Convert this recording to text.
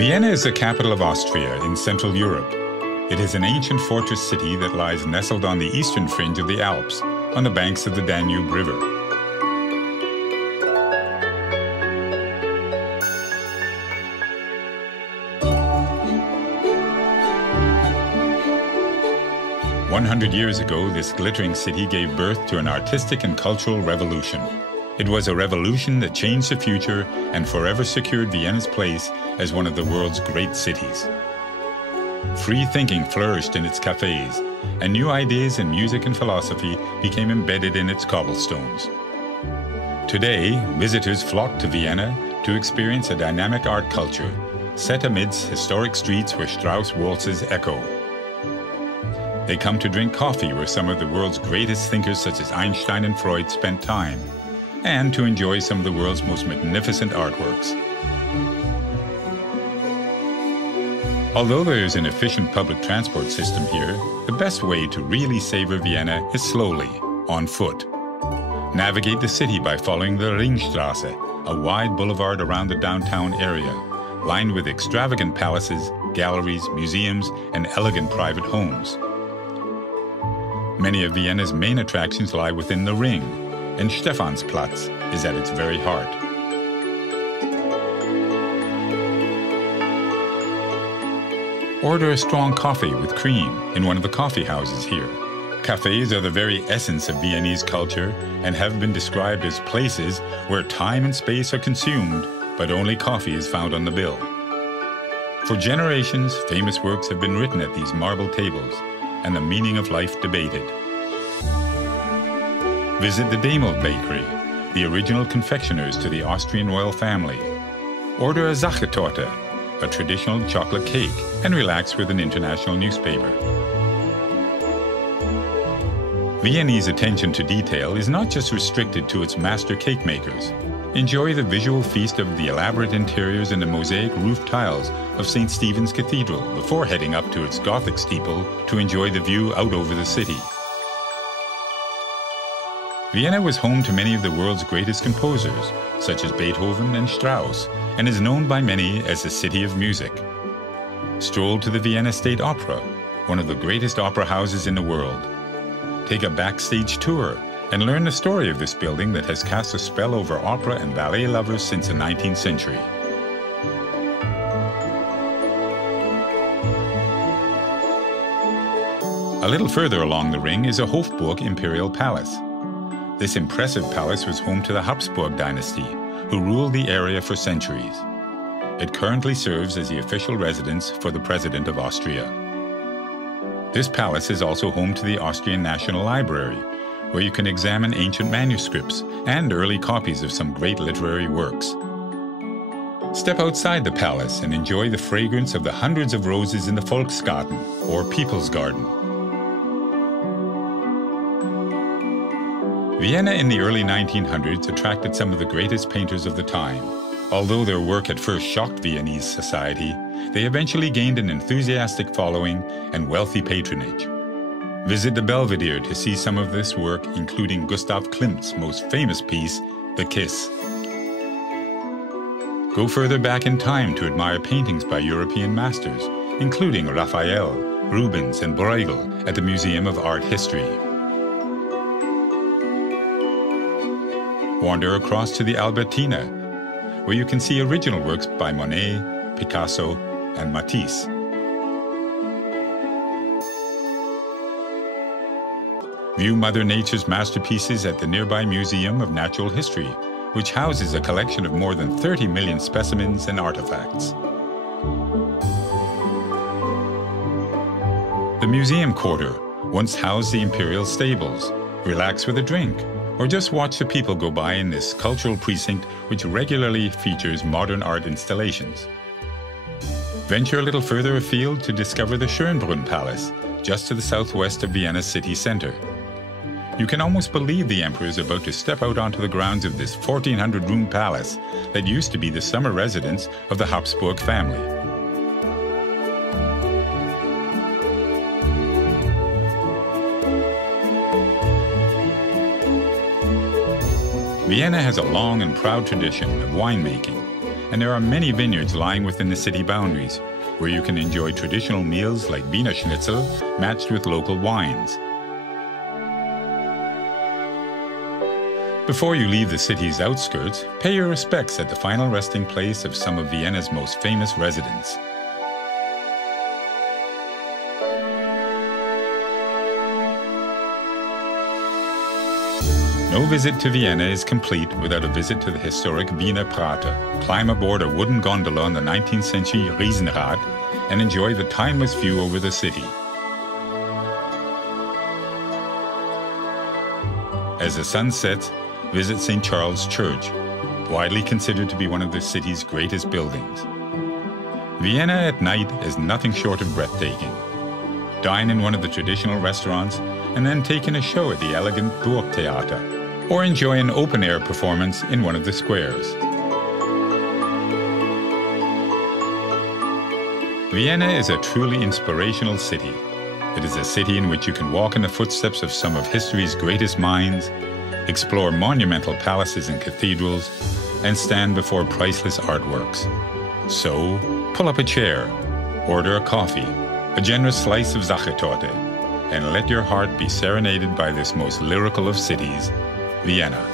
Vienna is the capital of Austria in Central Europe. It is an ancient fortress city that lies nestled on the eastern fringe of the Alps, on the banks of the Danube River. "100 years ago, this glittering city gave birth to an artistic and cultural revolution. It was a revolution that changed the future and forever secured Vienna's place as one of the world's great cities. Free thinking flourished in its cafes, and new ideas in music and philosophy became embedded in its cobblestones. Today, visitors flock to Vienna to experience a dynamic art culture, set amidst historic streets where Strauss waltzes echo. They come to drink coffee where some of the world's greatest thinkers such as Einstein and Freud spent time, and to enjoy some of the world's most magnificent artworks. Although there is an efficient public transport system here, the best way to really savor Vienna is slowly, on foot. Navigate the city by following the Ringstraße, a wide boulevard around the downtown area, lined with extravagant palaces, galleries, museums, and elegant private homes. Many of Vienna's main attractions lie within the ring, and Stephansplatz is at its very heart. Order a strong coffee with cream in one of the coffee houses here. Cafes are the very essence of Viennese culture and have been described as places where time and space are consumed, but only coffee is found on the bill. For generations, famous works have been written at these marble tables, and the meaning of life debated. Visit the Demel Bakery, the original confectioners to the Austrian royal family. Order a Sachertorte, a traditional chocolate cake, and relax with an international newspaper. Viennese attention to detail is not just restricted to its master cake makers. Enjoy the visual feast of the elaborate interiors and the mosaic roof tiles of St. Stephen's Cathedral before heading up to its Gothic steeple to enjoy the view out over the city. Vienna was home to many of the world's greatest composers, such as Beethoven and Strauss, and is known by many as the City of Music. Stroll to the Vienna State Opera, one of the greatest opera houses in the world. Take a backstage tour and learn the story of this building that has cast a spell over opera and ballet lovers since the 19th century. A little further along the ring is a Hofburg Imperial Palace. This impressive palace was home to the Habsburg dynasty, who ruled the area for centuries. It currently serves as the official residence for the President of Austria. This palace is also home to the Austrian National Library, where you can examine ancient manuscripts and early copies of some great literary works. Step outside the palace and enjoy the fragrance of the hundreds of roses in the Volksgarten, or People's Garden. Vienna in the early 1900s attracted some of the greatest painters of the time. Although their work at first shocked Viennese society, they eventually gained an enthusiastic following and wealthy patronage. Visit the Belvedere to see some of this work, including Gustav Klimt's most famous piece, The Kiss. Go further back in time to admire paintings by European masters, including Raphael, Rubens, and Bruegel at the Museum of Art History. Wander across to the Albertina, where you can see original works by Monet, Picasso, and Matisse. View Mother Nature's masterpieces at the nearby Museum of Natural History, which houses a collection of more than 30 million specimens and artifacts. The Museum Quarter once housed the Imperial stables. Relax with a drink, or just watch the people go by in this cultural precinct which regularly features modern art installations. Venture a little further afield to discover the Schönbrunn Palace, just to the southwest of Vienna's city center. You can almost believe the emperor is about to step out onto the grounds of this 1,400-room palace that used to be the summer residence of the Habsburg family. Vienna has a long and proud tradition of winemaking, and there are many vineyards lying within the city boundaries, where you can enjoy traditional meals like Wiener Schnitzel matched with local wines. Before you leave the city's outskirts, pay your respects at the final resting place of some of Vienna's most famous residents. No visit to Vienna is complete without a visit to the historic Wiener Prater. Climb aboard a wooden gondola on the 19th century Riesenrad and enjoy the timeless view over the city. As the sun sets, visit St. Charles Church, widely considered to be one of the city's greatest buildings. Vienna at night is nothing short of breathtaking. Dine in one of the traditional restaurants and then take in a show at the elegant Burgtheater, or enjoy an open-air performance in one of the squares. Vienna is a truly inspirational city. It is a city in which you can walk in the footsteps of some of history's greatest minds, explore monumental palaces and cathedrals, and stand before priceless artworks. So, pull up a chair, order a coffee, a generous slice of Sachertorte, and let your heart be serenaded by this most lyrical of cities, Vienna.